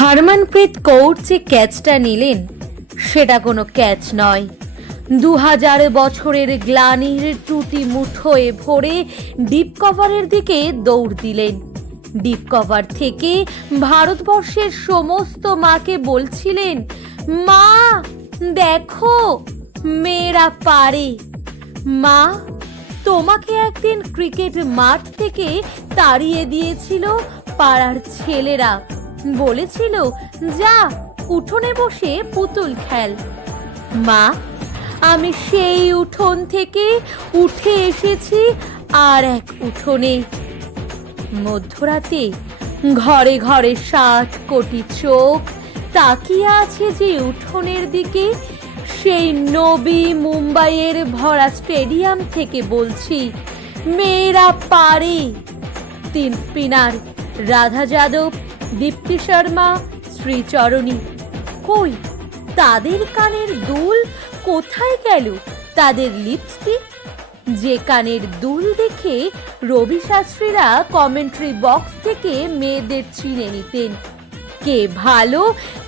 হরমনপ্রীত কৌর যে ক্যাচটা নিলেন সেটা কোনো ক্যাচ নয়। 2000 বছরের গ্লানির টুটি মুঠোয় ভরে ডিপ কভারের দিকে দৌড় দিলেন। ডিপ কভার থেকে ভারতবর্ষের সমস্ত মাকে বলছিলেন, মা দেখো মেয়েরা পারে। মা, তোমাকে একদিন ক্রিকেট মাঠ থেকে তাড়িয়ে দিয়েছিল পাড়ার ছেলেরা, বলেছিল যা উঠোনে বসে পুতুল খেল। মা, আমি সেই উঠোন থেকে উঠে এসেছি আর এক উঠোনে। মধ্যরাতে ঘরে ঘরে 60 কোটি চোখ তাকিয়ে আছে যে উঠোনের দিকে, সেই নবী মুম্বাইয়ের ভরা স্টেডিয়াম থেকে বলছি, মেয়েরা পারে। 3 স্পিনার রাধা যাদব, দীপ্তি শর্মা, শ্রীচরণী, কই তাদের কানের দুল কোথায় গেল? তাদের লিপস্টিক? যে কানের দুল দেখে রবি শাস্ত্রীরা কমেন্ট্রি বক্স থেকে মেয়েদের চিনে নিতেন, কে ভালো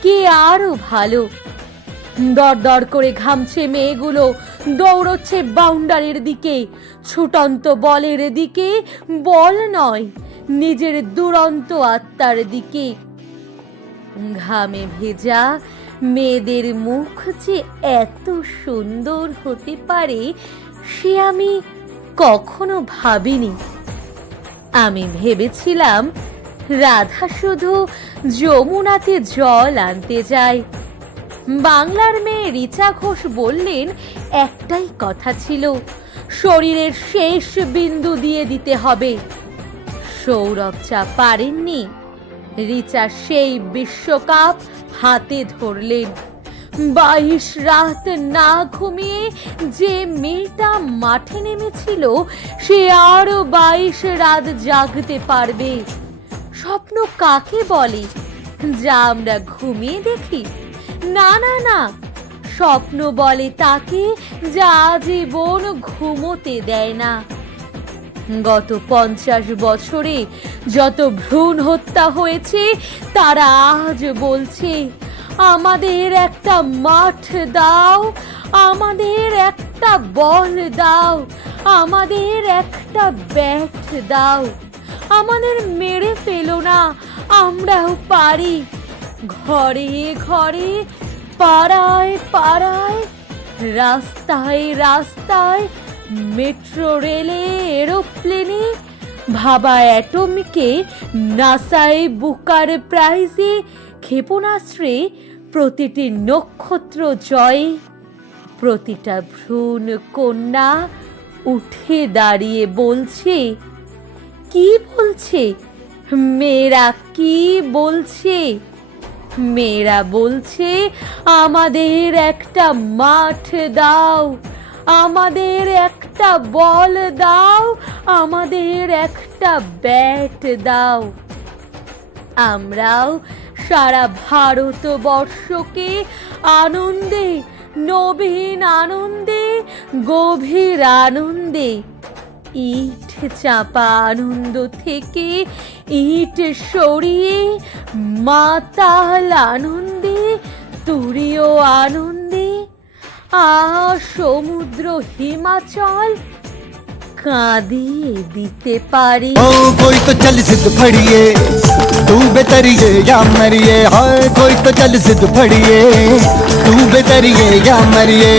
কে আরো ভালো। দর দর করে ঘামছে মেয়েগুলো, দৌড়চ্ছে বাউন্ডারির দিকে, ছুটন্ত বলের দিকে, বল নয় নিজের দুরন্ত আত্মার দিকে। ঘামে ভেজা মেয়েদের মুখ যে এত সুন্দর হতে পারে সে আমি কখনো ভাবিনি। আমি ভেবেছিলাম রাধা শুধু যমুনাতে জল আনতে যায়। বাংলার মেয়ে রিচা ঘোষ বললেন, একটাই কথা ছিল, শরীরের শেষ বিন্দু দিয়ে দিতে হবে। সৌরভ যা পারেননি, রিচা সেই বিশ্বকাপ হাতে ধরলেন। 22 রাত না ঘুমিয়ে যে মেয়েটা মাঠে নেমেছিল সে আরো 22 রাত জাগতে পারবে। স্বপ্ন কাকে বলে? যা আমরা ঘুমিয়ে দেখি? না না না, স্বপ্ন বলে তাকে যা আজীবন ঘুমোতে দেয় না। গত 50 বছরে যত ভ্রূণ হত্যা হয়েছে তারা আজ বলছে, আমাদের একটা মাঠ দাও, আমাদের একটা বল দাও, আমাদের একটা ব্যাট দাও, আমাদের মেরে ফেলো না, আমরাও পারি। ঘরে ঘরে, পাড়ায় পাড়ায়, রাস্তায় রাস্তায়, মেট্রো রেলে, এরোপ্লেনে, ভাবা অ্যাটমিকে, নাসায় বুকার প্রাইজে, ক্ষেপণাস্ত্রে, প্রতিটি নক্ষত্র জয়ে, প্রতিটা ভ্রূণ কন্যা উঠে দাঁড়িয়ে বলছে, কি বলছে? মেয়েরা কি বলছে? মেয়েরা বলছে, আমাদের একটা মাঠ দাও, আমাদের একটা বল দাও, আমাদের একটা ব্যাট দাও। আমরাও সারা ভারতবর্ষকে আনন্দে, নবীন আনন্দে, গভীর আনন্দে, ইট চাপা আনন্দ থেকে ইট সরিয়ে মাতাল আনন্দে, তুরীয় আনন্দে, সমুদ্র হিমাচল কাঁদিয়ে দিতে পারি। ও कोई तो चल जिद फड़िए, तू बेतरिए या मरिए, हाय कोई तो चल जिद फड़िए, तू बेतरिए या मरिए।